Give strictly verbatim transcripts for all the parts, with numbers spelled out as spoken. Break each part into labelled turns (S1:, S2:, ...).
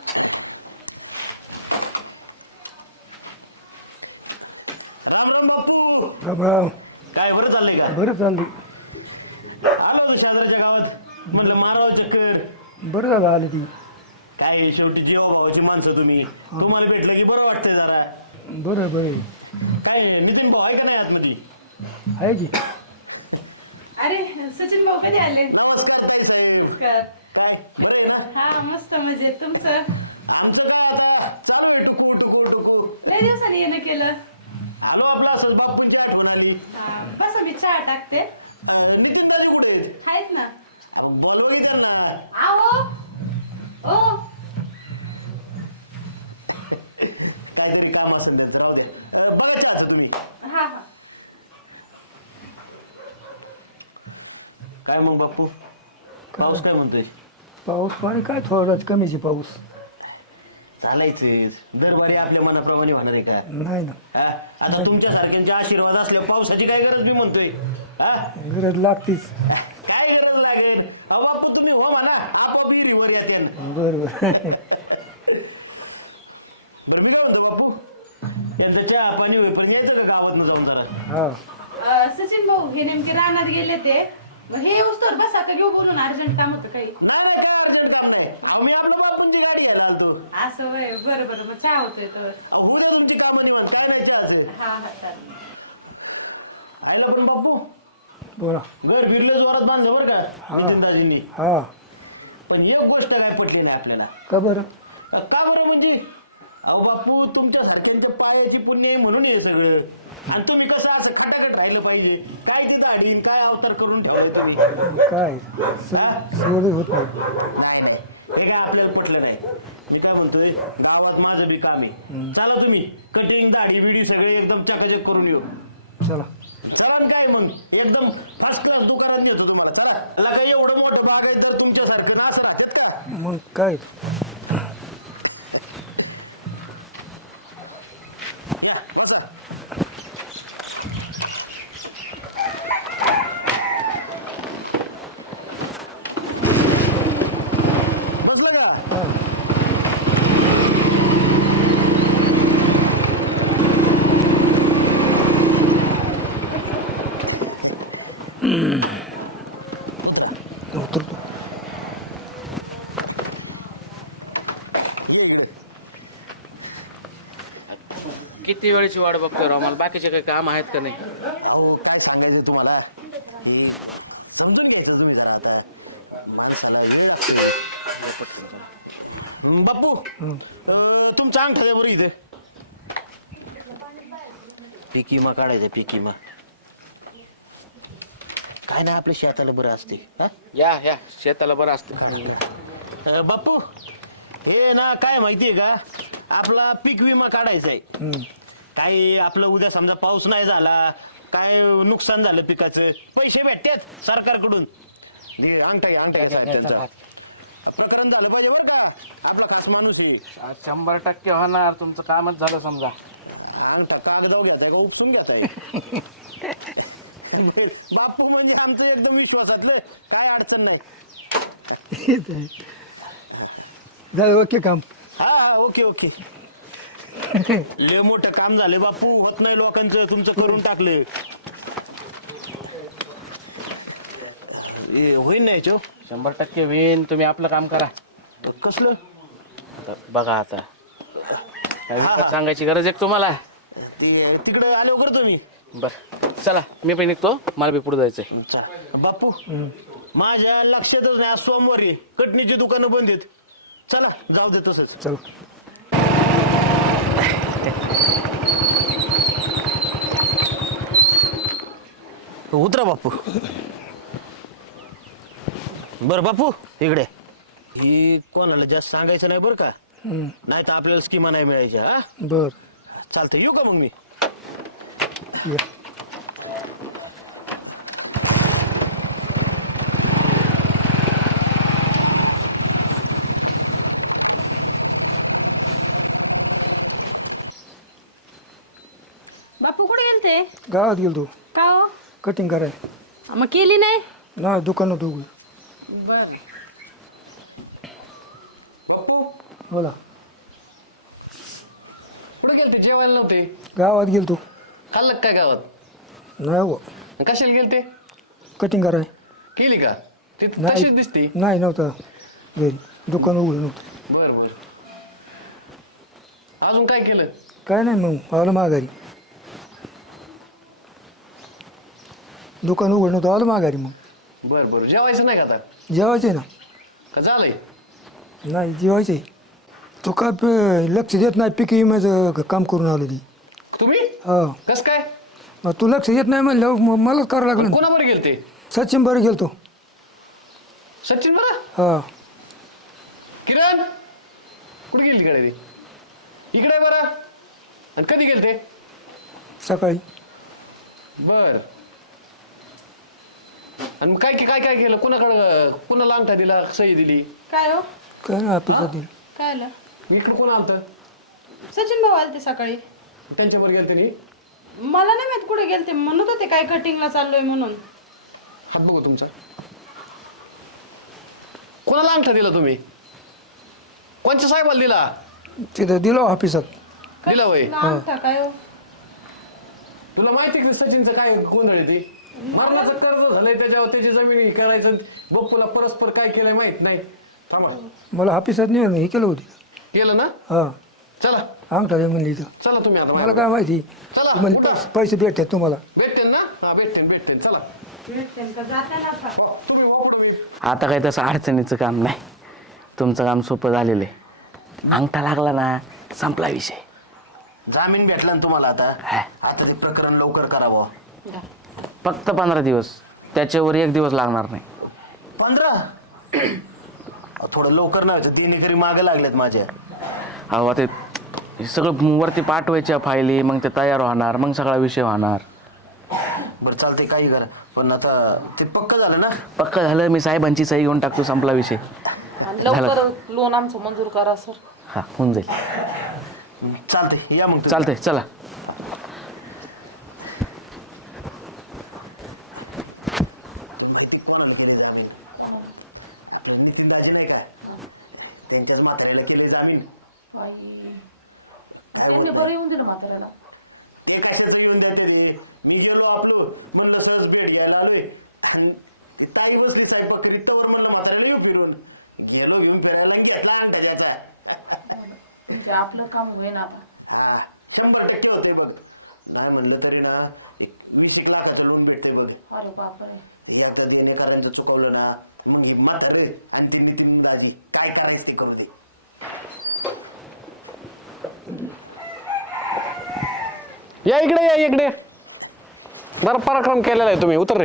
S1: राम राम बाप्पू. काय बरं चाललंय का?
S2: बरं चाललंय.
S1: आलो होतो शेजारच्या गावात, म्हणलं मारावं चक्कर.
S2: बरं झालं आली ती.
S1: काय शेवटी जीवाभावाची माणसं तुम्ही, तुम्हाला भेटलं की बरं वाटतंय जरा.
S2: बरं बरं.
S1: काय नितीन भाऊ आहे का नाही आतमध्ये?
S2: आहे की.
S3: अरे सचिन भाऊ कधी आले?
S1: नमस्कार ताई साहेब.
S3: नमस्कार.
S1: काय बरं आहे ना?
S3: हा मस्त मजेत. तुमचं?
S1: आमचं काय आता चालू आहे टुकू टुकू टुकू.
S3: लय दिवसांनी येणं केलं.
S1: आलो आपला असंच बाप्पूंची आठवण आली.
S3: हा बसा मी चहा टाकते.
S1: अं, नितीन दाजी कुठे आहेत?
S3: आहेत ना.
S1: आ, मग बोलवा की त्यांना.
S3: आहो ओ
S1: काहीतरी काम असेल त्यांचं, राहू द्या. अं, बघा चहाचं तुम्ही.
S3: हा हा.
S1: काय मग बाप्पू, पाऊस काय म्हणतोय?
S2: पाऊस पाणी काय थोडाच कमीचे पाऊस.
S1: चालायचंच, दरबारी आपल्या मनाप्रमाणे होणार आहे का?
S2: नाही ना.
S1: हा आता तुमच्या सारख्यांचे आशीर्वाद असल्या पावसाची काय गरज मी म्हणतोय. हा
S2: गरज लागतीच.
S1: काय गरज लागेल? अहो बाप्पू तुम्ही हो म्हणा, आपोआप विहिरीवर येते.
S2: बरं बरं.
S1: बरं मी काय म्हणतो बाप्पू, यांचं चहा पाणी होईपर्यंत यायचं का गावातनं जाऊन जरा?
S2: हा
S3: अं, सचिन भाऊ हे नेमके रानात गेले ते, मग हे उस्तर बसा का घेऊ बोलून, अर्जंट काम होतं काही?
S1: नाही नाही काय अर्जंट काम नाही. अहो मी आपलं बापूंची गाडी घ्यायला आलतो.
S3: असं वय. बरं बरं मग चहा होतोय तर.
S1: अहो होऊ द्या तुमची कामं निवांत, काय नाही चहाचं.
S3: हा हा चालेल.
S1: आयला पण बाप्पू
S2: बोला.
S1: घर बिरले जोरात बांधलं बरं का नितीन दाजींनी.
S2: हा
S1: पण एक गोष्ट काय पटली नाही आपल्याला.
S2: का बरं?
S1: का बरं म्हणजे, अहो बापू तुमच्या सारख्यांच्या पायाची पुण्य आहे म्हणून हे सगळं. आणि तुम्ही कसं असं खटाखट राहिलं पाहिजे. काय ते दाढीन काय अवतार करून ठेवलाय तुम्ही.
S2: काय
S1: हा
S2: सेवडी होत नाही.
S1: नाही नाही हे काय आपल्याला पटलं नाही. मी काय म्हणतोय, गावात माझं बी काम आहे. चला तुम्ही कटिंग दाढी बिडी सगळे एकदम चकाचक करून येऊ.
S2: चला
S1: चला न काय मग एकदम फर्स्ट क्लास दुकानात नेतो तुम्हाला. चला ला काय एवढं मोठं बाग आहे, तर तुमच्यासारखं ना असं राहतात का?
S2: मग काय.
S1: या बसा. बसलं का? उतरा.
S2: उतरतो.
S1: ये इकडे.
S4: किती वेळेची वाट बघतोय राव, मला बाकीचे काही काम आहेत का नाही?
S1: अहो काय सांगायचं तुम्हाला, हे समजून घ्यायचं तुम्ही जरा. आता माणसाला वेळ लागतोय. हं, बाप्पू अं, तुमचा अंगठा द्या बरं इथं. पीक विमा काढायचा, पीक विमा. काय ना आपल्या शेताला बरं असते. हा
S4: या या शेताला बरं असतं.
S1: काढा काढा. अं, बाप्पू हे ना काय माहितीये का, आपला पीक विमा काढायचा आहे. काय आपलं उद्या समजा पाऊस नाही झाला, काय नुकसान झालं पिकाचं, पैसे भेटतात सरकारकडून. हे अंगठा घ्या, अंगठा घ्या साहेब त्यांचा. प्रकरण झालं पाहिजे बरं का, आपला खास माणूस आहे.
S4: आज शंभर टक्के होणार, तुमचं कामच झालं समजा.
S1: अंगठा कागदाव घेताय का उपसून घेताय? बैल बाप्पू म्हणजे आमचं एकदम विश्वासातलं, काय अडचण नाही.
S2: झालं ओके काम.
S1: हा हा ओके ओके. लय मोठं काम झालं बापू, होत नाही लोकांचं, तुमचं करून टाकलं. ए, होईन ना याच्या?
S4: शंभर टक्के होईन, तुम्ही आपलं काम करा.
S1: कसलं?
S4: आता बघा आता काही
S1: हा, हा.
S4: सांगायची गरज आहे का तुम्हाला?
S1: ते तिकडं आलो करतो मी.
S4: बर चला, मी पण निघतो, मला बी पुढे जायचंय.
S1: चला बापू, माझ्या लक्षातच नाही आज सोमवारी कटणीची दुकानं बंद आहेत. चला जाऊ दे तसंच.
S2: चला.
S1: उतरा बापू. बरं बापू इकडे. ही कोणाला जास्त सांगायचं नाही बरं का, नाही तर आपल्याला स्कीमा नाही मिळायच्या. हा
S2: बर.
S1: चालतं, येऊ का मग मी?
S3: बापू कुठे गेलते?
S2: गावात गेलो तू
S3: का हो?
S2: कटिंग कराय.
S3: मग केली नाही?
S2: ना दुकानात उघड.
S3: बर.
S1: बाप्पू
S2: बोला.
S5: कुठे गेलते जेवायला नव्हते?
S2: गावात गेलतो.
S5: खाल्लं का काय गावात?
S2: नाही हो,
S5: कशाला गेलते?
S2: कटिंग कराय.
S5: केली का? ती तशीच दिसते.
S2: नाही नव्हतं घरी, दुकान उघडं नव्हतं.
S5: बर बर. अजून काय केलं?
S2: काय नाही, मग आलो माघारी. दुकान उघडं नव्हतं, आलो माघारी. मग
S5: बर बर. जेवायचं नाही का आता?
S2: जेवायचंय ना.
S5: का झालंय?
S2: नाही जेवायचंय. तो काय प- लक्ष देत नाही, पीक विम्याचं काम करून आलो ती.
S5: तुम्ही
S2: हा,
S5: कस काय?
S2: मग तू लक्ष देत नाही म्हणलं, मग मलाच करावं लागलं.
S5: कोणाबरोबर गेलते?
S2: सचिन बरं गेलतो.
S5: सचिन बरं?
S2: हा,
S5: किरण कुठे गेली कडे? ती इकडे बरं. आणि कधी गेलते?
S2: सकाळी.
S5: बर. आणि मग काय काय काय केलं? कुणाकडं कुणाला अंगठा दिला, सही दिली?
S3: काय हो
S2: काय ना
S5: हा?
S3: काय आलं?
S5: इकडं कोण आलत?
S3: सचिन भाऊ आले ते सकाळी.
S5: त्यांच्याबरोबर गेलते नी?
S3: मला नाही माहित कुठे गेलते, म्हणत होते काय कटिंगला चाललोय म्हणून.
S5: हात बघू तुमचा. कोणाला अंगठा दिला तुम्ही? कोणच्या साहेबाला दिला?
S2: तिथं दिलो ऑफिसात.
S5: दिला वय?
S3: अंगठा काय हो?
S5: तुला माहिती का सचिनचं काय गोंधळ आहे ती? मरणाचं कर्ज झालंय त्याच्यावर, त्याची जमिनी करायचं. बप्पूला परस्पर काय केलंय माहित नाही. थांबा.
S2: मला ऑफिसात नाही हे केलं होतं.
S5: केलं ना?
S2: हा,
S5: चला
S2: अंगठा दे म्हणली इथं.
S5: चला तुम्ही आता
S2: मला काय
S5: माझ्या.
S2: माहिती.
S5: चला
S2: म्हणजे
S5: उठा.
S2: पैसे भेटतात तुम्हाला.
S5: भेटते ना? हा भेटते भेटते. चला.
S3: भेटते का? जाते ना आता.
S5: हो तुम्ही हो पुढं. मी
S6: आता काही तसं अडचणीचं काम नाही. तुमचं काम सोपं झालेलं आहे. अंगठा लागला ना, संपला विषय.
S1: जामीन भेटला ना तुम्हाला आता. आता ते प्रकरण लवकर करावं.
S6: फक्त पंधरा दिवस, त्याच्यावर एक दिवस लागणार नाही.
S1: पंधरा थोडं लवकर नाही होतं, देणेकरी मागे लागलेत माझ्या.
S6: अहो ते सगळं वरती पाठवायच्या फायली, मग ते तयार होणार, मग सगळा विषय होणार.
S1: बरं चालतंय काही करा, पण आता ते पक्क झालं ना?
S6: पक्का झालं, मी साहेबांची सही घेऊन टाकतो, संपला विषय.
S7: लवकर लोन आमचं मंजूर करा सर.
S6: हा होऊन जाईल.
S1: चालतंय या मग तुम्ही.
S6: चालतंय चला.
S1: तुला माहिती कोणाला केले जामीन?
S7: कोणाला?
S1: आपलं नितीन दाजी नाही का, त्यांच्याच म्हाताऱ्याला केले जामीन.
S7: बाई
S1: काय होत
S7: त्यांनी बरं
S1: नाही.
S7: येऊन दिलं म्हाताऱ्याला.
S1: ते कशाचं येऊन देते ते. मी गेलो आपलो म्हणलं सहज भेट घ्यायला आलोय, आणि ती ताई बसली साहेब करीत, तवर म्हणलं म्हाताऱ्याला येऊ फिरून. गेलो घेऊन फिरायला आणि घेतला अंगठा त्याचा.
S7: म्हणजे आपलं काम होईना आता.
S1: हा शंभर टक्के होते बघ. नाही म्हणलं तरी ना एक वीस एक लाखाचं लोन भेटते बघ.
S7: अरे बापरे.
S1: हे एकदा देणेकरांचं चुकवलं ना, मग ही म्हातारं आणि ते नितीन दाजी काय करायचं ते करू दे.
S5: या इकडे या इकडे. बरं पराक्रम केलेला आहे तुम्ही. उतर रे.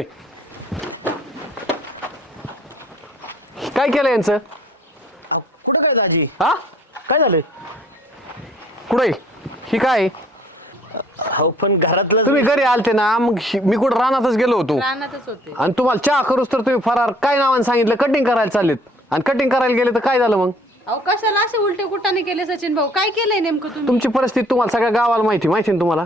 S5: काय केलं यांचं?
S1: अहो, कुठं काय दाजी?
S5: हा
S1: काय झालं?
S5: कुठे ही काय?
S1: हो पण घरातलं
S5: तुम्ही घरी आलते ना, मग हि- मी कुठं रानातच गेलो होतो.
S3: रानातच होते.
S5: आणि तुम्हाला चहा करूच तर तुम्ही फरार काय नावाने सांगितलं? कटिंग करायला चाललेत. आणि कटिंग करायला गेले तर काय झालं मग?
S3: अहो कशाला असे उलटे कुटाने केले सचिन भाऊ? काय केलंय नेमकं तुम्ही?
S5: तुमची परिस्थिती तुम्हाला सगळ्या गावाला माहिती माहिती ना तुम्हाला.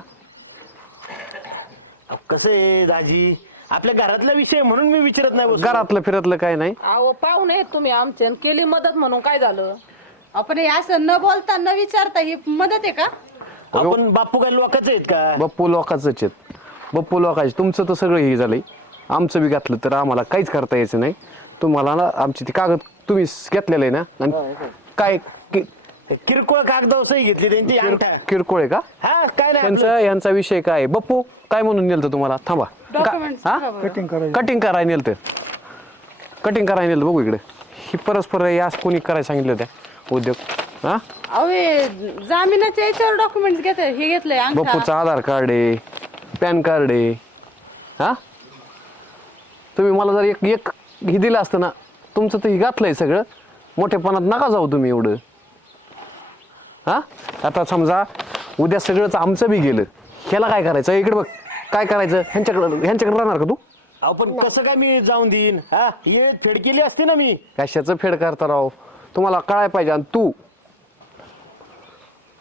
S1: अहो, कसं आहे दाजी, आपल्या घरातला विषय म्हणून मी विचारत नाही बस.
S5: घरातलं फिरतलं काय नाही.
S7: अहो पाहुणे तुम्ही आमचे आणि केली मदत म्हणून काय झालं?
S3: आपण हे असं न बोलता न विचारता ही मदत आहे का?
S1: आपण बापू काय लोकांच आहेत का?
S5: बप्पू लोकांचंच आहेत. बप्पू लोकांचे. तुमचं तर सगळं हे झालंय. आमचं बी घातलं तर आम्हाला काहीच करता यायचं नाही. तुम्हाला ना आमची ती कागद तुम्ही घेतलेलं आहे ना, आणि काय कि-
S1: किरकोळ कागदावर सही घेतली त्यांची अंगठा.
S5: किरकोळ आहे का?
S1: हा काय नाही
S5: त्यांचं
S1: आपलं.
S5: यांचा विषय काय? बप्पू काय म्हणून नेलं तुम्हाला? थांबा.
S3: डॉक्युमेंट्स
S5: हा?
S2: कटिंग करायचं.
S5: कटिंग करायला नेलं कटिंग करायला नेलं बघू इकडे. ही परस्पर यास कोणी करायला सांगितलं होत्या उद्योग? हा
S3: अहो हे जामिनाच्या याच्यावर डॉक्युमेंट्स घेतले, हे घेतले अंगठा.
S5: बप्पूचं आधार कार्ड आहे, पॅन कार्ड आहे. हा तुम्ही मला जर एक एक हे दिलं असतं ना, तुमचं तर हे घातलंय सगळं. मोठेपणात नका जाऊ तुम्ही एवढं. हा आता समजा उद्या सगळंच आमचं बी गेलं, ह्याला काय करायचं? इकडे बघ काय करायचं. ह्यांच्याकडे ह्यांच्याकडे राहणार का तू?
S1: अहो पण कसं काय मी जाऊन देईन? हा येळेत फेड केली असते ना मी.
S5: कशाचं फेड करता राव? तुम्हाला कळाय पाहिजे. आणि तू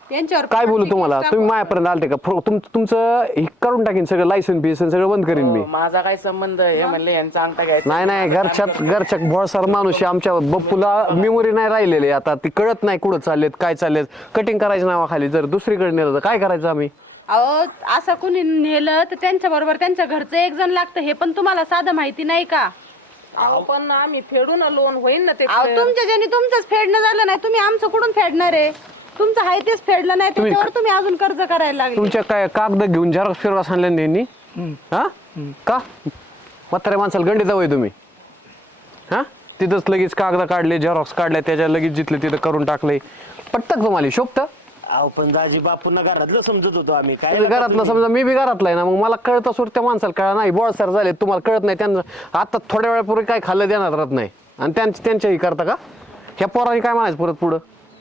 S3: त्यांच्यावर
S5: काय बोलू
S3: कोर्टाची
S5: तुम्हाला?
S3: केस
S5: तुम्ही
S3: टाकू.
S5: माझ्यापर्यंत आलते का फो- तुम- तुमचं हे करून टाकीन सगळं लायसन बिसन सगळं बंद करीन मी.
S4: हो, माझा काय संबंध हे म्हणले यांचा अंगठा घ्यायचा
S5: नाही
S4: मी
S5: नाही
S4: माझं काम
S5: घरच्यात
S4: करतोय.
S5: घरच्या भोळसार माणूस आहे. आमच्या बप्पूला मेमोरी नाही राहिलेली आता ती कळत नाही कुठं चाललेत काय चाललेत. कटिंग करायच्या नावाखाली जर दुसरीकडे नेलं तर काय करायचं आम्ही?
S3: अहो असं कुणी नेलं तर त्यांच्या बरोबर त्यांच्या घरचं एक जण लागतं हे पण तुम्हाला साधं माहिती नाही का?
S7: अहो पण आम्ही फेडून लोन होईन ना ते
S3: अहो
S7: clear.
S3: तुमच्या ज्याने तुमचंच फेडणं झालं नाही तुम्ही आमचं कुठून फेडणार आहे? तुमचं हाय तेच फेडलं नाही त्याच्यावर तुम्ही अजून कर्ज करायला लागले.
S5: तुमच्या काय कागद घेऊन झेरॉक्स फिरवास आणले यांनी हा का म्हाताऱ्या माणसाला गंडी जावं तुम्ही हा तिथंच लगेच कागद काढले झेरॉक्स काढले त्याच्या लगेच जिथलं तिथं करून टाकले. पटतं तुम्हाला शोभतं?
S1: अहो पण दाजी बापूंना घरातलं समजत होतो आम्ही काय लका
S5: घरातलं
S1: तुम्ही?
S5: समजा मी बी घरातला आहे ना मग मला कळत असू त्या माणसाला कळा नाही बोळसर झाले तुम्हाला कळत नाही त्यांना आता थोड्या वेळापूर्वी काय खाल्लं देणार राहत नाही आणि त्यांची त्यांच्याही करता का ह्या पोराने काय म्हणायचं परत पुढं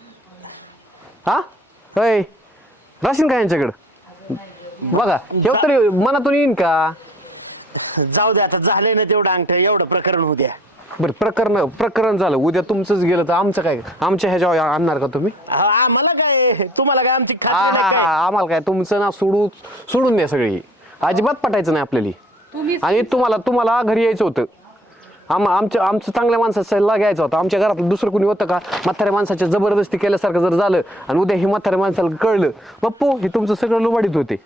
S5: हा होय राशीन का यांच्याकडं बघा हे तरी मनातून येईन का?
S1: जाऊ दे आता झालंय ना तेवढं अंगठ एवढं प्रकरण होऊ द्या.
S5: बरं प्रकरण प्रकरण झालं उद्या तुमचंच गेलं तर आमचं काय आमच्या ह्याच्यावर आणणार का तुम्ही?
S1: अहो, आम्हाला काय तुम्हाला काय आमची खात्री नाही काय?
S5: आ- आम्हाला काय तुमचं ना सोडू सोडून द्या सगळी अजिबात पटायचं नाही आपल्याला. आणि तुम्हाला तुम्हाला घरी यायचं होतं आम आमच्या आमचं चांगल्या माणसाचा सल्ला घ्यायचा होता. आमच्या घरातलं दुसरं कोणी होतं का? म्हाताऱ्या माणसाच्या जबरदस्ती केल्यासारखं जर झालं आणि उद्या हे म्हाताऱ्या माणसाला कळलं बाप्पू हे तुमचं सगळं लुबाडीत होते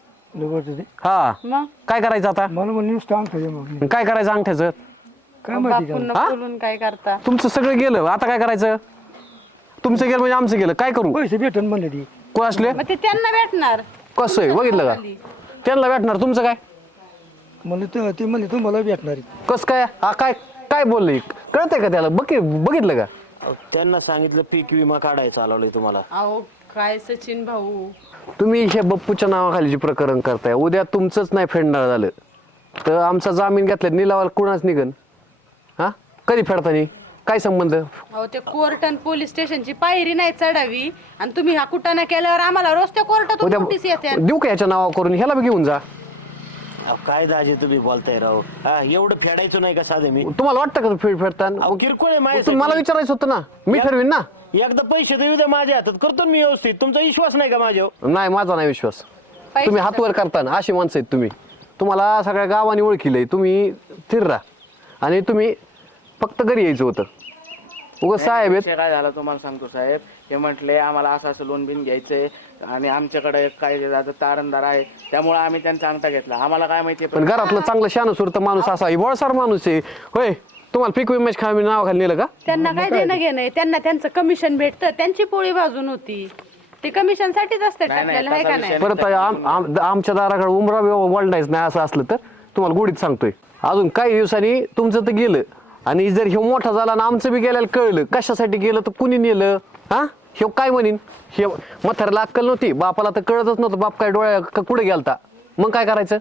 S5: हा
S3: मग?
S5: काय करायचं आता?
S2: मला म्हणलं नुसतं अंगठा दे मग.
S5: काय करायचं अंगठ्याचं?
S2: काय माहिती त्याला?
S3: बापूंना बोलून काय करता?
S5: तुमचं सगळं गेलं आता काय करायचं? तुमचं गेलं म्हणजे आमचं गेलं काय करू?
S2: पैसे भेटन म्हणलं ती
S5: कोण असले
S3: मग ते त्यांना भेटणार.
S5: कसं आहे बघितलं का? त्यांना भेटणार तुमचं काय
S2: म्हणलं तर ते म्हणले तुम्हाला भेटणार आहे.
S5: कस काय हा काय काय बोलले कळतंय का त्याला बघ बघितलं का?
S1: अहो, त्यांना सांगितलं पीक विमा काढायचं चालवलंय तुम्हाला.
S3: अहो काय सचिन भाऊ
S5: तुम्ही हे बप्पूच्या नावाखाली जे प्रकरण करताय उद्या तुमचंच नाही फेडणार झालं तर आमचा जामीन घेतला निलावाला कुणाच निघन हा कधी फेडतानी काय संबंध?
S3: अहो ते कोर्ट आणि पोलीस स्टेशनची पायरी नाही चढावी आणि तुम्ही हा कुटाणा केल्यावर आम्हाला रोज त्या कोर्टातून नोटीस येते.
S5: उद्या देऊ का याच्या नावा करून ह्याला बी घेऊन जा.
S1: अहो, काय दाजी तुम्ही बोलताय राव हा एवढं फेडायचं नाही का साधे मी?
S5: तुम्हाला वाटतं का फेड फेडताना
S1: अहो किरकोळ आहे माझ्यासाठी.
S5: मला विचारायचं होतं ना मी ठरवीन ना.
S1: एकदा पैसे देऊ द्या माझ्या हातात करतो ना मी व्यवस्थित. तुमचा विश्वास नाही का माझ्यावर?
S5: नाही माझा नाही विश्वास. तुम्ही हातवर करताना अशी माणसं आहेत तुम्ही. तुम्हाला सगळ्या गावाने ओळखीलंय तुम्ही स्थिर राहा आणि तुम्ही फक्त घरी यायचं होतं उगाच
S4: नाही,
S5: साहेब
S4: नाही,
S5: आहेत.
S4: विषय काय झाला तुम्हाला सांगतो साहेब. हे म्हटले आम्हाला असं असं लोन बिन घ्यायचंय आणि आमच्याकडे एक काय आता तारणदार आहे त्यामुळे आम्ही त्यांचा अंगठा घेतला. आम्हाला काय माहिती
S5: पण घरातलं चांगलं शानसूरत माणूस असा बोळसार माणूस आहे होय. तुम्हाला पीक विम्याची खामी नावाखाली नेलं का?
S3: त्यांना काय देणं घेणं आहे? त्यांना त्यांचं कमिशन भेटतं त्यांची पोळी भाजून होती. ते कमिशन साठीच असते
S4: नाही, नाही,
S3: आपल्याला, हे
S4: तसा
S3: का
S4: विषय
S3: नाही?
S5: परत आम- आम- आमच्या दाराकडे उमरा वळणायच नाही असं असलं तर तुम्हाला गोडीत सांगतोय. अजून काही दिवसांनी तुमचं तर गेलं आणि जर हे मोठा झाला ना आमचं बी गेल्याला कळलं कशासाठी गेलं तर कुणी नेलं हा हे काय म्हणीन हे म्हाताऱ्याला अक्कल नव्हती बापाला तर कळतच नव्हतं बाप काय डोळ्या क- कुठे गेलता मग काय करायचं?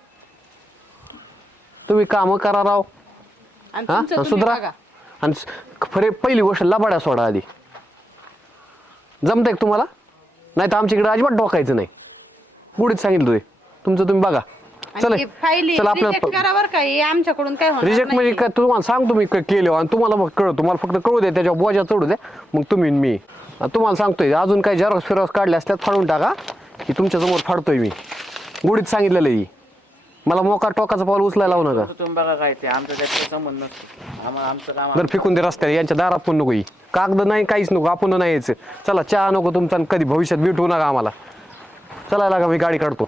S5: तुम्ही कामं करा राव
S3: आणि
S5: हा
S3: तुमचं तुम्ही
S5: सुधरा
S3: बघा.
S5: आणि स- खरे पहिली गोष्ट लबाड्या सोडा आधी. जमतंय का तुम्हाला? नाही तर आमच्याकडे अजिबात डोकायचं नाही. गुढीत सांगितलं तुम्ही तुमचं तुम्ही बघा. चला
S3: आणि फाईली
S5: चला
S3: रिजेक्ट
S5: आपल्याला
S3: करा बरं का हे आमच्याकडून काय होणार
S5: रिजेक्ट म्हणजे
S3: नाही.
S5: काय तुम्हाला सांग तुम्ही क- केलं आणि तुम्हाला मग कळू तुम्हाला फक्त कळू द्या त्याच्यावर बोजा चढू द्या मग तुम्ही आणि मी आणि तुम्हाला सांगतोय अजून काही झेरॉक्स फिरॉक्स काढले असल्यात फाडून टाका की तुमच्या समोर फाडतोय मी गुढीत सांगितलेलं आहे. मला मोका टोकाचा पाऊल उचलायला लावू नका.
S4: तुम्ही बघा काय ते आमचा त्यात काही संबंध नसतो. आम्हाला आमचं काम
S5: बरं फेकून दे रस्त्याला यांच्या दारात पण नको ही कागद नाही काहीच नको आपण नाही यायचं. चला चहा नको तुमचा आणि कधी भविष्यात भेटू नका आम्हाला. चला लागा मी गाडी काढतो.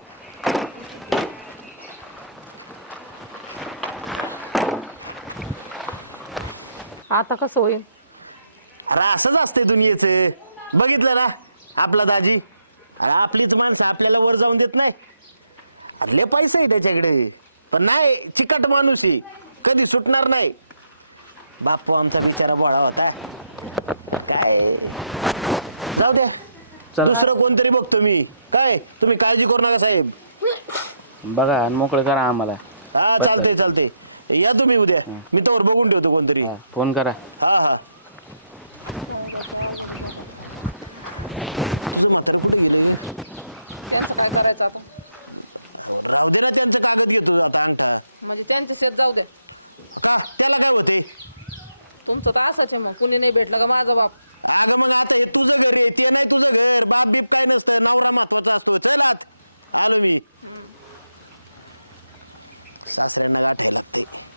S7: आता कसं होईल?
S1: अरे असंच असते दुनियेचं. बघितलं ना आपला दाजी. अरे आपलीच माणसं आपल्याला वर जाऊन देत नाही. अरे लय पैसा आहे त्याच्याकडे पण नाही चिकट माणूस आहे कधी सुटणार नाही. बापू आमचा बिचारा बोळा होता काय. जाऊ द्या दुसरं कोणतरी बघतो मी. काय तुम्ही काळजी करू नका साहेब.
S4: बघा आणि मोकळं करा आम्हाला.
S1: हा चालतंय चालतंय या तुम्ही उद्या. मी तोवर बघून ठेवतो कोणतरी.
S4: फोन करा.
S1: हा हा तुझं म्हातारं कुठे गेलं?
S7: त्यांचं काय करायचं आता?
S1: राहू दे ना त्यांचं कागद घेतो आता अंगठा.
S7: म्हणजे त्यांचे शेत जाऊ द्या.
S1: का त्याला काय होते?
S7: तुमचं तर असंच आहे मग कुणी नाही भेटलं का माझा बाप
S1: अगं मग आता हे तुझं घर आहे ते नाही तुझं घर. बाप बीप काय नसतं, नवरा महत्वाचा असतो. चल आत आलो मी. सासऱ्यांना गाठायला लागतंय.